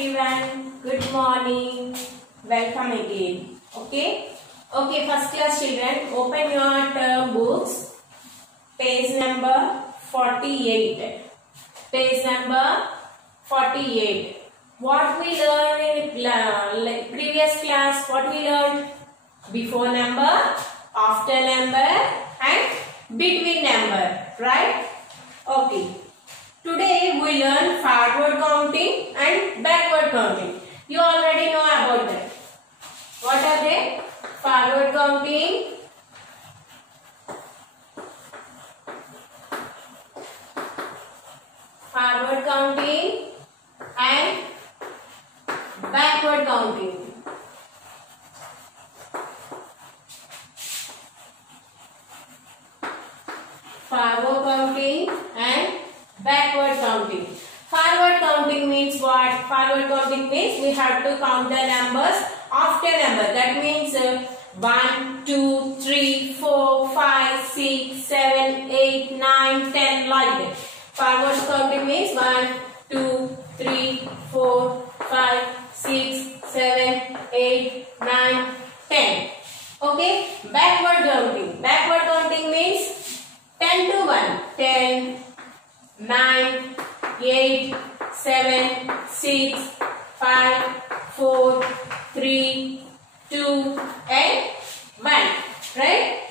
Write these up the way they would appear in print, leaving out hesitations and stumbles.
everyone. Good morning. Welcome again. Okay. Okay. First class children, open your term books. Page number 48. Page number 48. What we learned in previous class? What we learned? Before number, after number, and between number. Right? Okay. Today we learn forward counting and backward counting. You already know about that. What are they? Forward counting, and backward counting. Forward counting and backward counting. Forward counting means what? Forward counting means we have to count the numbers after number. That means 1, 2, 3, 4, 5, 6, 7, 8, 9, 10 like that. Forward counting means 1, 2, 3, 4, 5, 6, 7, 8, 9, 10. Okay. Backward counting. Backward counting means 10 to 1. 10, 9, 8, 7, 6, 5, 4, 3, 2 and 1. Right?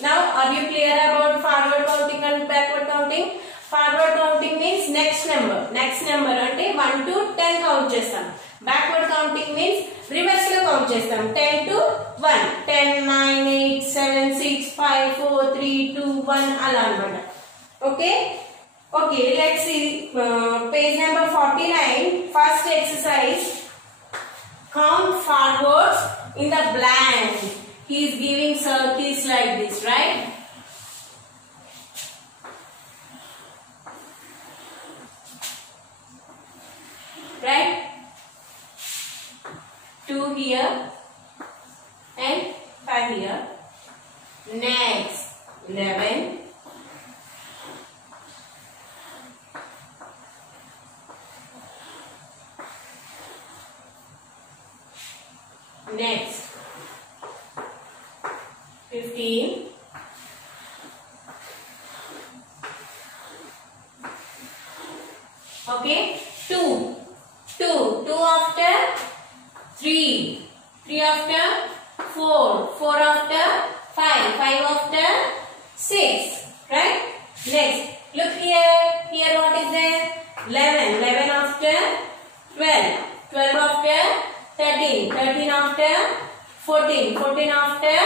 Now are you clear about forward counting and backward counting? Forward counting means next number. Next number ante 1 to 10 count chestam. Backward counting means reverse lo count chestam. 10 to 1. 10, 9, 8, 7, 6, 5, 4, 3, 2, 1 ala anamata. Okay? Okay, let's see page number 49. First exercise. Count forwards in the blank. He is giving circles like this, right? Right? 2 here and 5 here. Next, 11. Next, 15. Okay, 2. 2 after 3. 3 after 4. 4 after 5. 5 after 6. Right? Next, look here. Here what is there? 11. 11 after 12. 12 after 13. 13 after 14. 14 after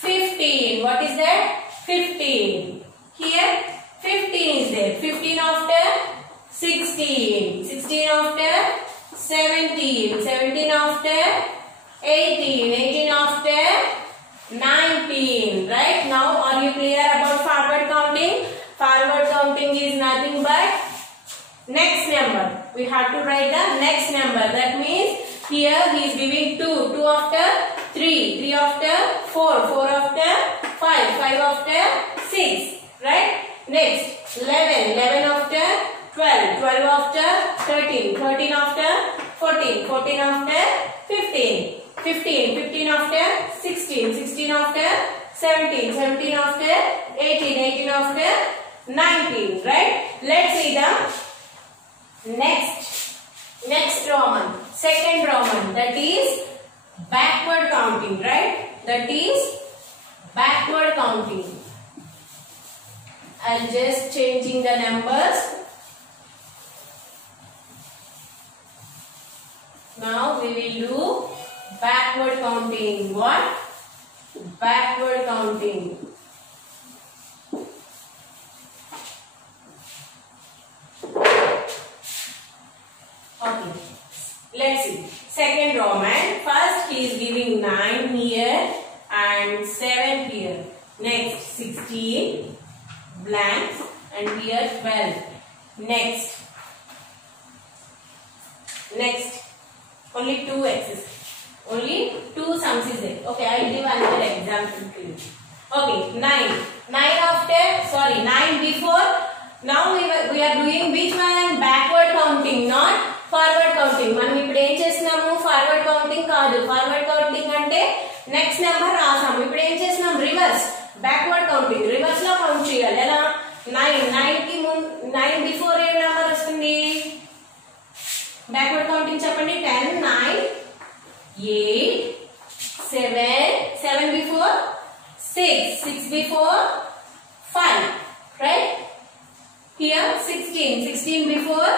15. What is that? 15. Here 15 is there. 15 after 16. 16 after 17. 17 after 18. 18 after 19. Right? Now are you clear about forward counting? Forward counting is nothing but next number. We have to write the next number. That means here he is giving 2. 2 after 3. 3 after 4. 4 after 5. 5 after 6. Right? Next, 11. 11 after 12. 12 after 13. 13 after 14. 14 after 15. 15. 15 after 16. 16 after 17. 17 after 18. 18 after 19. Right? Let's see the next Roman. Second Roman. That is backward counting. Right? That is backward counting. I'm just changing the numbers. Now we will do backward counting. What? Backward counting. Okay. Let's see. Second Roman. First he is giving 9 here and 7 here. Next 16 blanks and here 12. Next only 2 x's. Only 2 sums is there. Okay, I will give another example to you. Okay, 9 before. Now we are doing which one? Backward counting, not forward counting. మనం ఇప్పుడు ఏం చేస్తున్నాము? Forward counting కాదు. Forward counting అంటే next number రాసాము. ఇప్పుడు ఏం చేస్తున్నాం? Reverse, backward counting. Reverse లో కౌంట్ చేయాలి. ఎలా? 9 బిఫోర్ ఏ నెంబర్ వస్తుంది? బ్యాక్వర్డ్ కౌంటింగ్ చెప్పండి. 10, 9, 8, 7 before 6 before 5, right? Here 16 before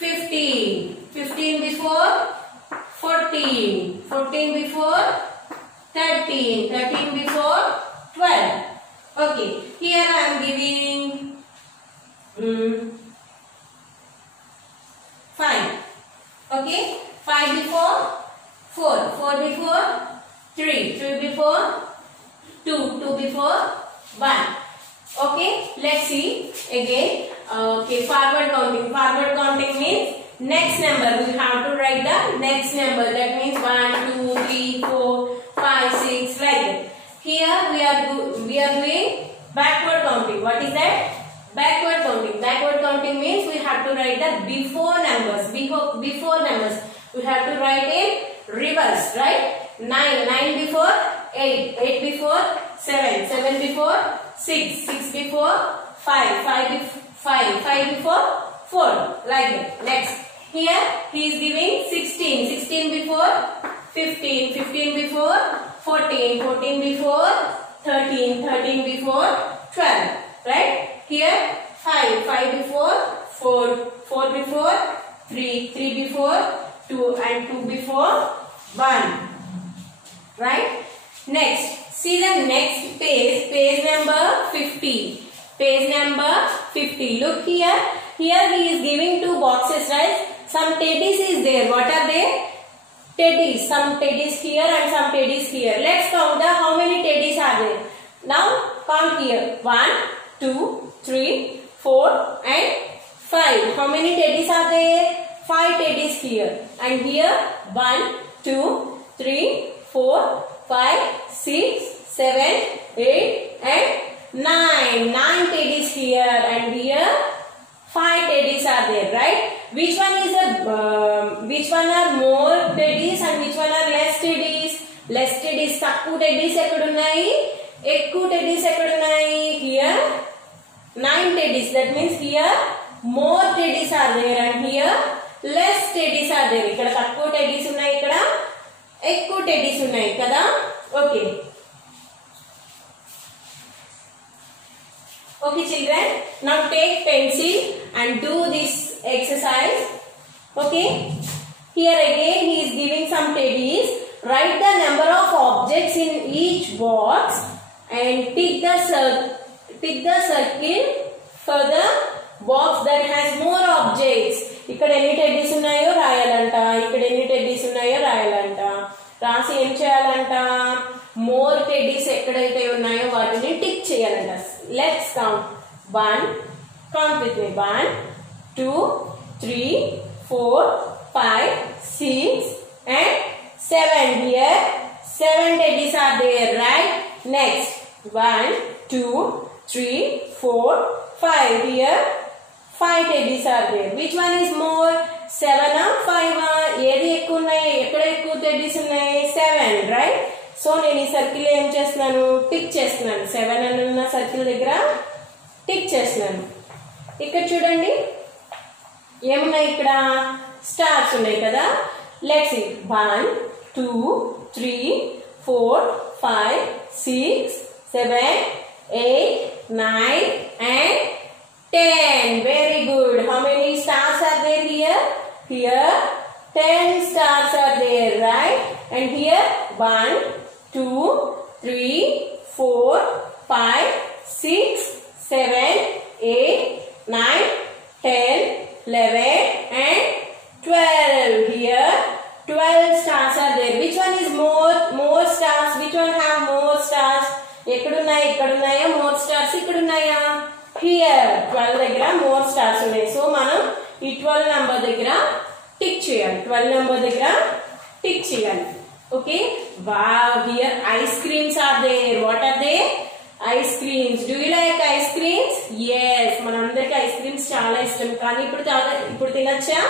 15 before 14 before 13 before 12. Okay, here I am giving 5. Okay, 5 before 4 before 3 before 2 before 1. Okay, let's see again. Okay, forward counting means next number. We have to write the next number. That means 1 2 3 4 5 6 like that. Here we are doing backward counting. What is that? Backward counting means we have to write the before numbers. Before numbers we have to write in reverse, right? 9 before 8 before 7 before 6 before 5 before 4, like that. Next, here he is giving 16 before 15 before 14 before 13 before 12, right? Here 5 before 4 before 3 before 2 and 2 before 1, right? Next, see the next page number 50. Page number 50. Look here. Here he is giving two boxes, right? Some teddies is there. What are they? Teddies. Some teddies here and some teddies here. Let's count the how many teddies are there. Now count here. 1, 2, 3, 4 and 5. How many teddies are there? 5 teddies here. And here 1, 2, 3, 4, 5, 6, 7, 8 and 9 teddies here, and here 5 teddies are there, right? Which one are more teddies and which one are less teddies? Less teddies, takku teddies ekkudunnai, ekku teddies ekkudunnai? Here 9 teddies. That means here more teddies are there and here less teddies are there. Ikkada takku teddies unnai, ikkada ekku teddies unnai kada. Okay. Okay children, now take pencil and do this exercise. Okay, here again he is giving some teddies. Write the number of objects in each box and tick the circle for the box that has more objects. ikkada enni teddies unnayo rayalanta, ikkada enni teddies unnayo rayalanta. రాసి ఏం చేయాలంట? More teddies ఎక్కడైతే ఉన్నాయో వాటిని tick చేయాలంట. Let's count. 1, count with me. 1 2 3 4 5 6 and 7. Here 7 teddies are there, right? Next 1 2 3 4 5. Here 5 teddies are there. Which one is more? 7 or 5? ఏది ఎక్కువ ఉన్నాయి? ఎక్కడ ఎక్కువ టెడ్డీస్ ఉన్నాయి? 7, రైట్? సో నేను ఈ సర్కిల్ ఏం చేస్తున్నాను? టిక్ చేస్తున్నాను. 7 అని ఉన్న సర్కిల్ దగ్గర టిక్ చేస్తున్నాను. ఇక్కడ చూడండి ఏమున్నాయి? ఇక్కడ స్టార్స్ ఉన్నాయి కదా. Let's see. 1 2 3 4 5 6 7 8 9 and 10. Very good. How many stars are there here? Here 10 stars are there, right? And here 1 2 3 4 5 6 7 8 9 10 11 and 12. Here 12 stars are there. Which one is more stars? Which one have more stars? ekkadunnaya ikkadunnaya more stars ikkadunnaya? Here 12 దగ్గర more stars ఉన్నాయి. So మనం ఈ 12 number దగ్గర tick చేయాలి. 12 number దగ్గర tick చేయాలి. Okay. Wow, here ice creams are there. What are they? Ice creams. Do you like ice creams? yes, మనందరికి ice creams చాలా ఇష్టం. కానీ ఇప్పుడు తినొచ్చా?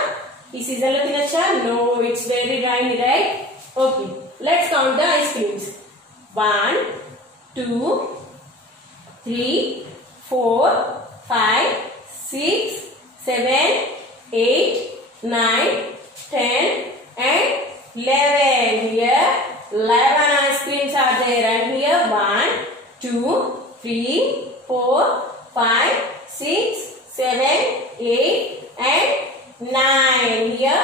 ఈ సీజన్ లో తినచ్చా? No, it's very rainy, right? Okay, let's count the ice creams. 1 2 3 4 5 6 7 8 9 10 and 11. Here 11 ice creams are there, and here 1 2 3 4 5 6 7 8 and 9. Here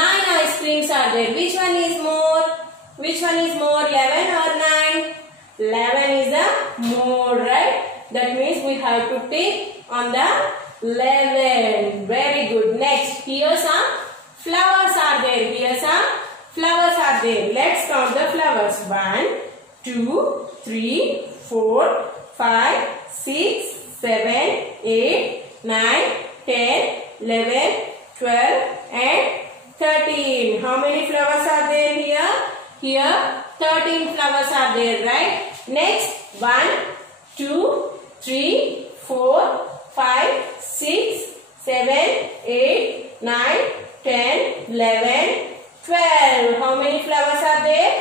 9 ice creams are there. Which one is more? Which one is more, 11 or 9? 11 is the more, right? That means we have to tick on the 11. Very good. Next, here some flowers are there. Here some flowers are there. Let's count the flowers. 1 2 3 4 5 6 7 8 9 10 11 12 and 13. How many flowers are there here? Here 13 flowers are there, right? Next, 1 2 3 4 5 6 7 8 9 10 11 12. How many flowers are there?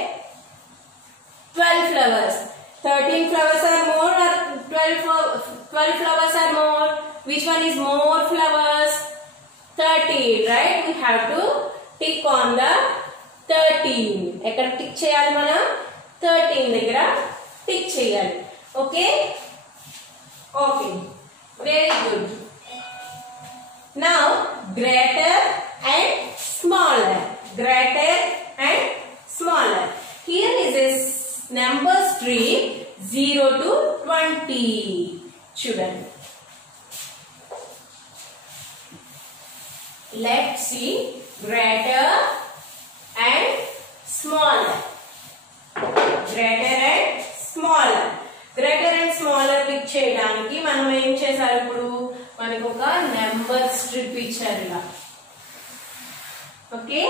12 flowers. 13 flowers are more or 12 flowers are more? Which one is more flowers? 13, right? We have to tick on the 13. ఎక్కడ tick చేయాలి మనం? 13 దగ్గర tick చేయాలి. Okay, okay, very good. Now greater and smaller. Greater and smaller. Here is a number tree 0 to 20. చూడండి. Let's see greater and smaller. Greater and smaller. Greater and smaller pick చేయడానికి మనం ఏం చేసారు? ఇప్పుడు మనకు ఒక నెంబర్ స్ట్రిప్ ఇచ్చారు ఇలా. Okay,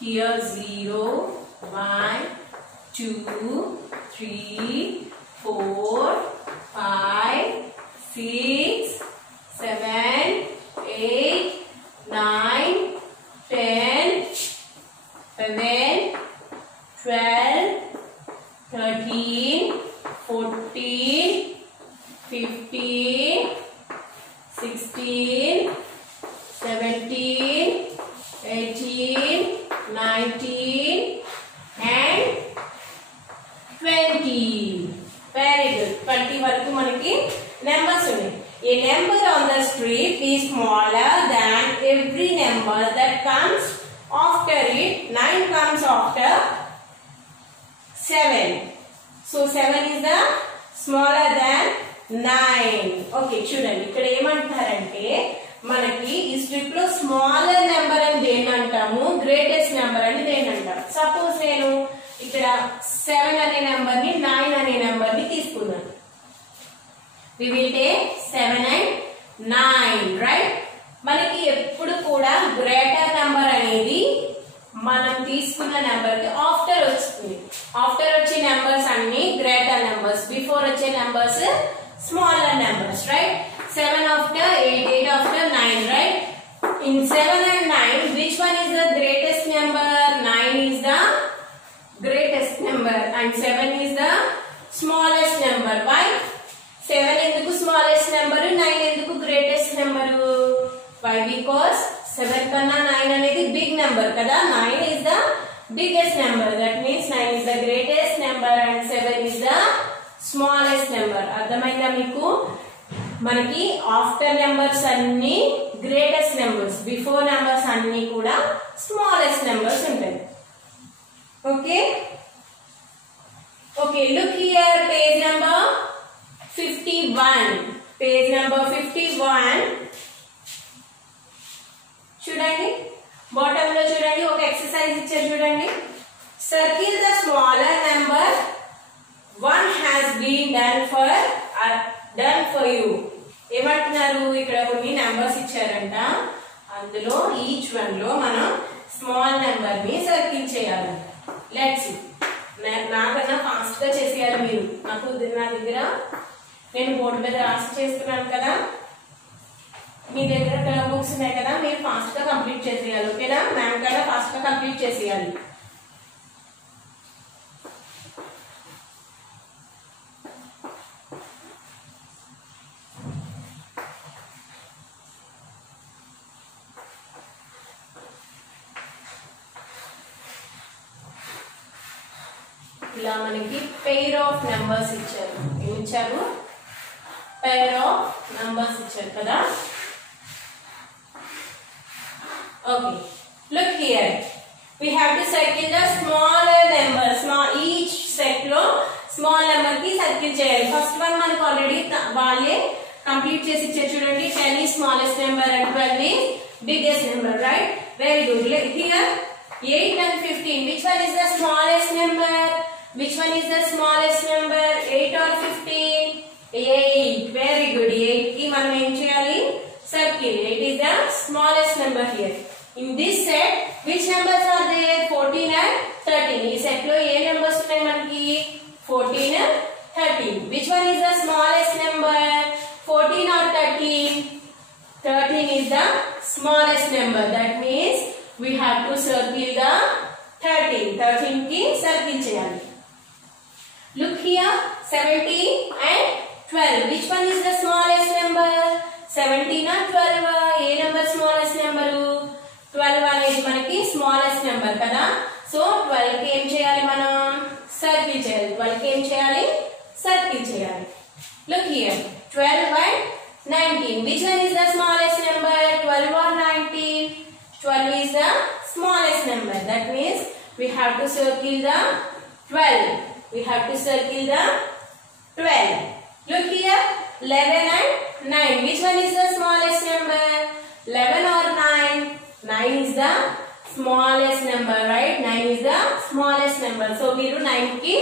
here 0 1 2 3 4 5 6 7 8 9 10 11 12 13 14 15 16 17 18 19 and 20. Very good. 20 వరకు మనకి నెంబర్స్ ఉన్నాయి. A number on the street is smaller than every number that comes after it. 9 comes after 7. So 7 is the smaller than 9. Okay, చూడండి ఇక్కడ ఏమంటారంటే మనకి ఈ స్ట్రిప్ లో స్మాలర్ నెంబర్ అని దేని అంటాము, గ్రేటెస్ట్ నెంబర్ అని దేని అంటాము. సపోజ్ నేను ఇక్కడ 7 అనే నెంబర్ ని 9 అనే నెంబర్ ని తీసుకున్నాను. We will take 7 and 9, right? మనకి ఎప్పుడు కూడా గ్రేటర్ నెంబర్ అనేది మనం తీసుకున్న నెంబర్ కి ఆఫ్టర్ వస్తుంది. ఆఫ్టర్ వచ్చే నెంబర్స్ అన్ని గ్రేటర్ నెంబర్స్, బిఫోర్ వచ్చే numbers smaller numbers, right? 7 after 8, 8 after 9, right? In 7 and 9, which one is the greatest number? 9 is the greatest number and 7 is the smallest number. Why? 7 ఎందుకు smallest number, 9 ఎందుకు greatest number? Why? Because 7 కన్నా 9 అనేది big number కదా. 9 is the biggest number. That means 9 is the greatest number and 7 is the smallest number. అర్థమైందా మీకు? మనకి after numbers అన్ని greatest numbers, before numbers అన్ని కూడా స్మాలెస్ట్ నెంబర్స్ ఉంటాయి. Okay, okay, look here page number 51. Page number 51 చూడండి. Bottom లో చూడండి ఒక ఎక్సర్సైజ్ ఇచ్చారు చూడండి. Circle the smaller number 1 has been done for you. ఏమంటున్నారు? ఇక్కడ కొన్ని నెంబర్స్ ఇచ్చారంట, అందులో ఈచ్ వన్ లో మనం స్మాల్ నెంబర్ ని సర్కిల్ చేయాలి. Let's see. నాకన్నా ఫాస్ట్ గా చేసేయాలి మీరు. నా దగ్గర నేను బోర్డు మీద రాసి చేస్తున్నాను కదా. మీ దగ్గర బుక్స్ ఉన్నాయి కదా, మీరు ఫాస్ట్ గా కంప్లీట్ చేసేయాలి. ఓకేనా, మ్యామ్ కన్నా ఫాస్ట్ గా కంప్లీట్ చేసేయాలి. ఇలా మనకి పెయిర్ ఆఫ్ నెంబర్స్ ఇచ్చారు. ఏమి ఇచ్చారు? పెయిర్ ఆఫ్ నెంబర్స్ ఇచ్చారు కదా. Okay, look here, we have to circle the smaller number. Each set లో స్మాల్ నెంబర్ కి సర్కిల్ చేయాలి. ఫస్ట్ వన్ మనకు ఆల్రెడీ వాళ్ళే కంప్లీట్ చేసి ఇచ్చారు చూడండి. 10 is smallest number and 12 is biggest number, right? Very good. Here 8 and 15, which one is the smallest number? Which one is the smallest number? 8 or 15? 8. Very good. 8 ki manam em cheyali? Circle. 8 is the smallest number here. In this set, which numbers are there? 14 and 13. Ee set lo ye numbers unnai manaki? 14 and 13. Which one is the smallest number? 14 or 13? 13 is the smallest number. That means we have to circle the 13. 13 ki circle cheyali. Look here, 17 and 12. Which one is the smallest number? 17 or 12? A number smallest number? 12 అనేది మనకి smallest number కదా. So 12 కి ఏం చేయాలి మనం? Circle చేయాలి. 12 కి ఏం చేయాలి? సర్కిల్ చేయాలి. Look here, 12 and 19. Which one is the smallest number? 12 or 19? 12 is the smallest number. That means we have to circle the 12. We have to circle the 12. Look here, 11 and 9. Which one is the smallest number? 11 or 9? 9 is the smallest number, right? 9 is the smallest number. So, మీరు 9 కి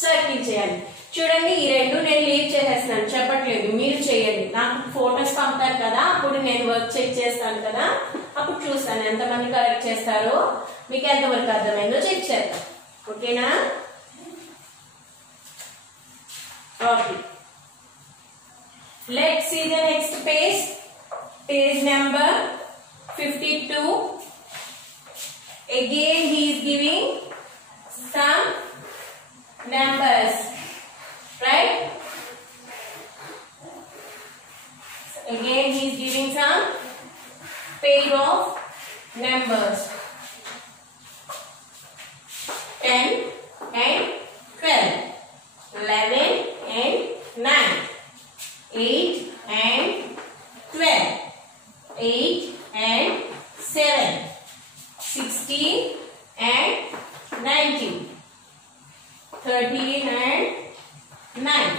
circle చేయాలి. చూడండి, ఈ రెండు నేను leave చేసేస్తాను, చెప్పట్లేదు, మీరు చేయండి. నాకు ఫోటోస్ పంపుతారు కదా, అప్పుడు నేను వర్క్ చెక్ చేస్తాను కదా, అప్పుడు చూస్తాను ఎంతమంది కరెక్ట్ చేస్తారో, మీకు ఎంతవరకు అర్థమైందో చెక్ చేస్తాను. ఓకేనా? Okay. Let's see the next page. Page number 52. Again he is giving some numbers, right? Again he is giving some pair of numbers. 10 and 12. 11 and 9, 8 and 12, 8 and 7, 16 and 19, 13 and 9,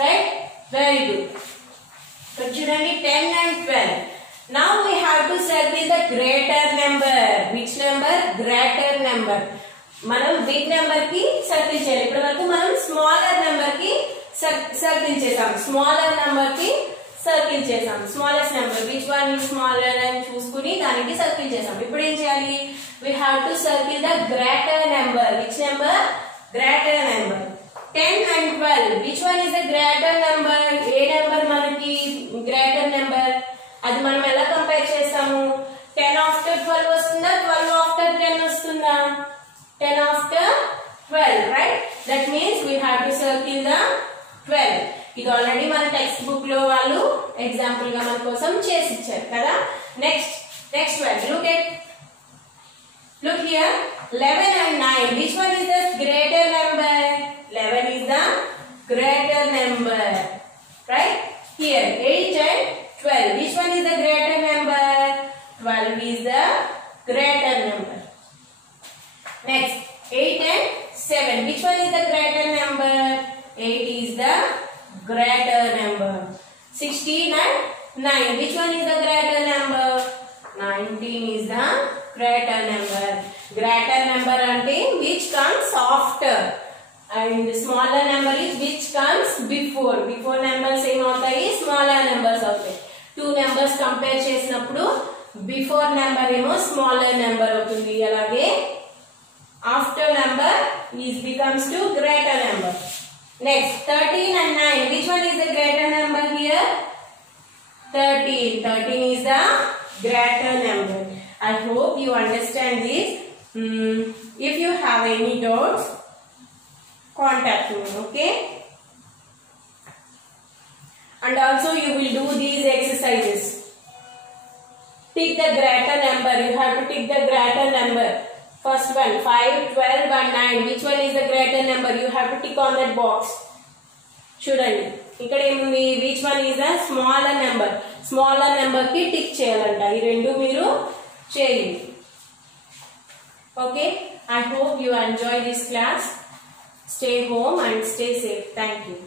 right? Very good. So, children, 10 and 12. Now we have to circle the greater number. Which number? Greater number. మనం big number కి circle చేయాలి. ఇప్పటి వరకు మనం smaller number కి circle చేసాం. Smaller number కి circle చేసాం. Smallest number which one is smaller అని చూసుకుని దానికి సర్కిల్ చేసాం. ఇప్పుడు ఏం చేయాలి? we have to circle the greater number. Which number? Greater number. 10 and 12. Which one is the greater number? A number మనకి greater number? అది మనం ఎలా కంపేర్ చేస్తాము? 10 after 12 వస్తుందా? 12 after 10 వస్తుందా? 10 after 12, right? That means we have to circle the 12. ఇది already మన text book లో వాళ్ళు ఎగ్జాంపుల్ గా మన కోసం చేసి ఇచ్చారు కదా. Next one. Look here, 11 and 9. Which one is the greater number? 11 is the greater number, right? Here 8 and 12. Which one is the greater number? 12 is the greater number. Next, 8 and 7. Which one is the greater number? 8 is the greater number. 16 and 9. Which one is the greater number? 19 is the greater number. Greater number ante which comes after, and the smaller number is which comes before. Before numbers em avutayi, smaller numbers avutayi. Two numbers compare చేసినప్పుడు before number ఏమో smaller number అవుతుంది. అలాగే after number becomes to greater number. Next, 13 and 9. Which one is the greater number here? 13. 13 is the greater number. I hope you understand this. If you have any doubts, contact me, okay? And also you will do these exercises. Tick the greater number. You have to tick the greater number. First one, 5, 12 and 9. Which one is the greater number? You have to tick on that box. చూడండి ఇక్కడ ఏముంది, which one is the smaller number? Smaller number కి tick చేయాలంట. ఈ రెండు మీరు చేయండి. Okay, I hope you enjoy this class. Stay home and stay safe. Thank you.